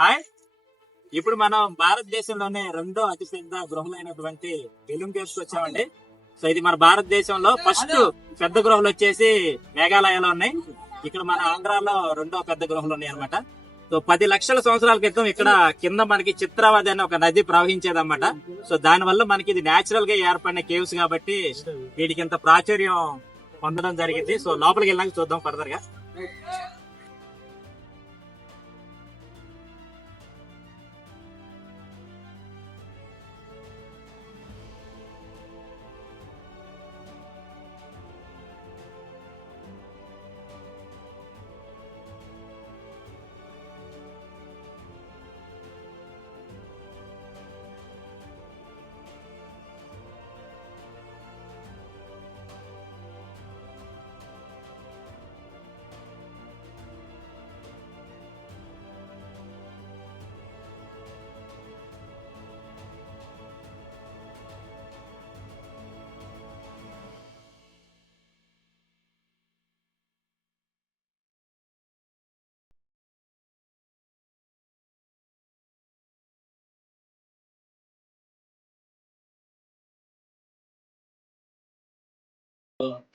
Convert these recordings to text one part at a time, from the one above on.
Hi. ఇప్పుడు మనం భారతదేశంలోనే రెండో అతిపెద్ద గృహలైనటువంటి బెలూమ్ కేవ్స్ వచ్చామండి. సో ఇది మన భారతదేశంలో ఫస్ట్ పెద్ద గృహలు వచ్చేసి మేఘాలయలో ఉన్నాయి. ఇక్కడ మన ఆంధ్రాలో రెండో పెద్ద గృహలు ఉన్నాయి అనమాట. సో 10 లక్షల సంవత్సరాల క్రితం ఇక్కడ కింద మనకి చిత్రావతి అనే ఒక నది ప్రవహించేదన్నమాట. సో దాని వల్ల మనకి ఇది నేచురల్ గా ఏర్పడిన కేవ్స్ కాబట్టి వీటికి ఇంత ప్రాచుర్యం పొందడం జరిగింది. సో లోపలికి వెళ్ళాక చూద్దాం ఫర్దర్ గా.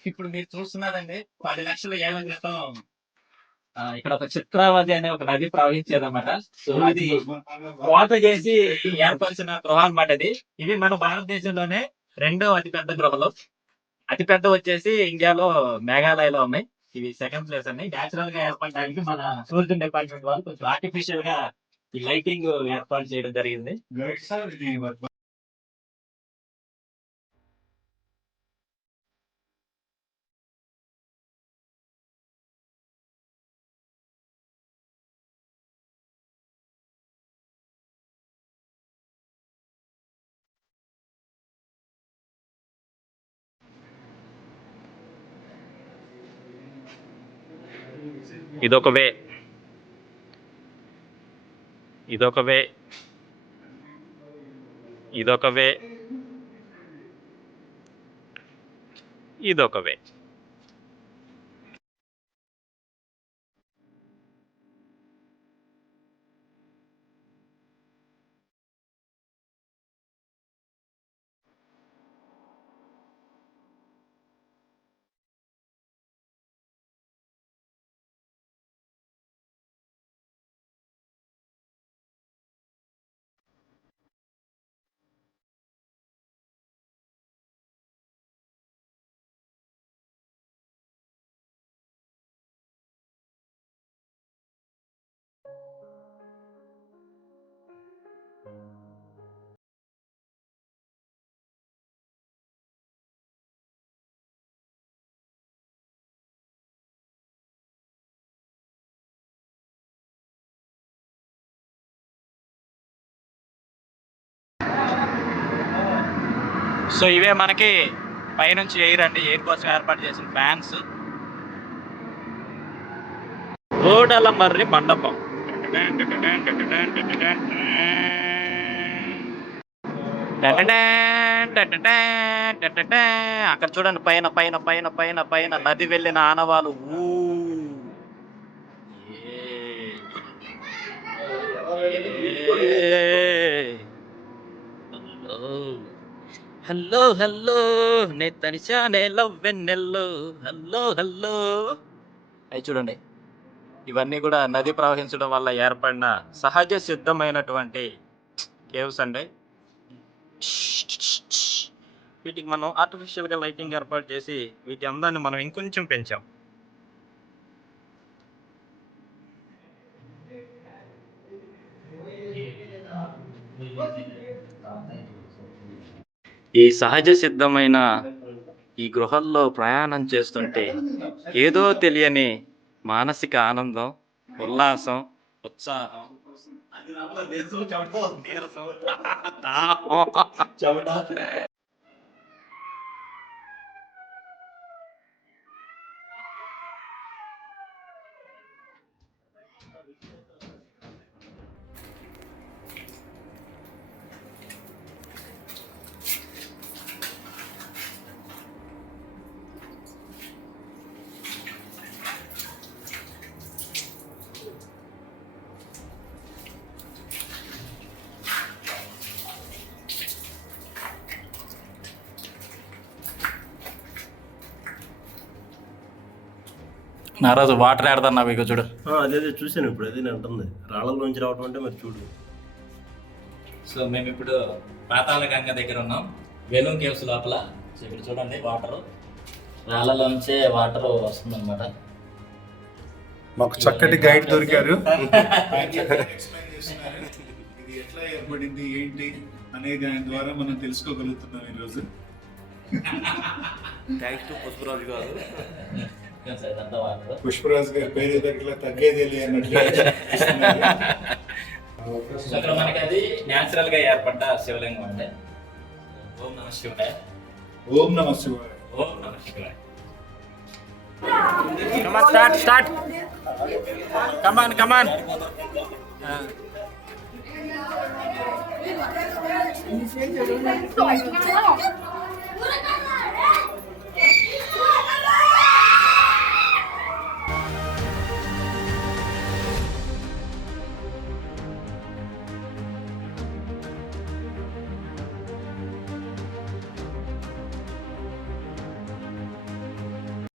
ఇప్పుడు మీరు చూస్తున్నారండి 10 లక్షల ఏళ్ల క్రితం ఇక్కడ ఒక చిత్రావతి అనే ఒక నది ప్రవహించేదన్నమాట. సో అది కోత చేసి ఏర్పరిచిన గృహ అన్నమాట ఇది. ఇవి మన భారతదేశంలోనే రెండో అతిపెద్ద గృహలు. అతిపెద్ద వచ్చేసి ఇండియాలో మేఘాలయలో ఉన్నాయి. ఇవి సెకండ్ ప్లేస్ అండి. నేచురల్ గా ఏర్పడడానికి మన టూరిజం డిపార్ట్మెంట్ వాళ్ళు కొంచెం ఆర్టిఫిషియల్ గా ఈ లైటింగ్ ఏర్పాటు చేయడం జరిగింది. ఇదొక వే ఇదొక వే ఇదొక వే ఇదొక వే. సో ఇవే మనకి పైనుంచి ఎయిర్ అండి, ఎయిర్ కోసం ఏర్పాటు చేసిన ఫ్యాన్స్. గోడల మర్రి మండపం. అక్కడ చూడండి, పైన పైన పైన పైన పైన నది వెళ్ళిన ఆనవాలు. హలో హలో నే తనిచానే లవ్ వెన్నెల్లో. Hello hello. అవి చూడండి, ఇవన్నీ కూడా నది ప్రవహించడం వల్ల ఏర్పడిన సహజ సిద్ధమైనటువంటి కేవ్స్ అండి. వీటికి మనం ఆర్టిఫిషియల్ గా లైటింగ్ ఏర్పాటు చేసి వీటి అందాన్ని మనం ఇంకొంచెం పెంచాం. ఈ సహజ సిద్ధమైన ఈ గృహల్లో ప్రయాణం చేస్తుంటే ఏదో తెలియని మానసిక ఆనందం, ఉల్లాసం, ఉత్సాహం, నీరసం, చెమట. నారాజు వాటర్ ఆడతాను ఇక చూడు. అదే చూసాను ఇప్పుడు, అదే నేను అంటుంది రాళ్ళలోంచి రావడం అంటే మరి చూడు. సో మేము ఇప్పుడు పాతాళ గంగ దగ్గర ఉన్నాం, బెలూమ్ కేవ్స్ లోపల. సో ఇక్కడ చూడండి వాటర్, రాళ్ళలోంచే వాటర్ వస్తుంది అనమాట. మాకు చక్కటి గైడ్ దొరికారు. ఇది ఎట్లా ఏర్పడింది ఏంటి అనేది ఆయన ద్వారా మనం తెలుసుకోగలుగుతున్నాం ఈరోజు. థ్యాంక్స్ టు పుష్పరాజు గారు. ఇదంతా వాటర్. పుష్పరాజు గారి పేరు దగ్గర తగ్గేది అన్నట్టు. సో ఇక్కడ మనకి అది న్యాచురల్ గా ఏర్పడ్డ శివలింగం అంటే. ఓం నమ శివాయ. ఓం నమ శివాయ. ఓం నమ శివాయ. Come on, start. Come on.